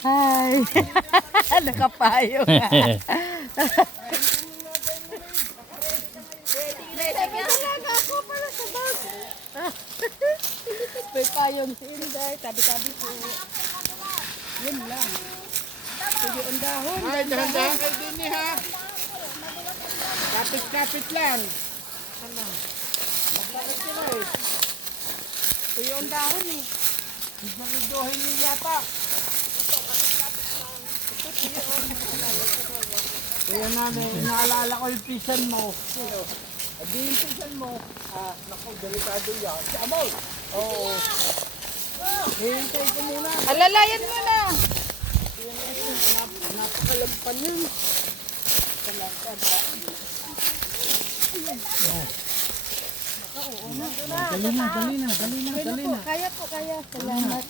Hi. Nakapayo nga. Ako para sa bag. May payong si Inday. Tabi-tabi po. Yun lang. Sige, ang dahon. Ay, dahan-dahan kayo din eh, ha. Kapit-kapit lang. Ano? Maglakad ka na eh. Kuya, ang dahon eh. Maridohin niyo yata. Kaya namin, naalala ko yung pisan mo. Adi yung pisan mo. Naku, delikado yan. Si Amaw! Oo. Hihintay ko muna. Alalayan mo na. Napakalampan yun. Dali na. Kaya po, kaya. Salamat.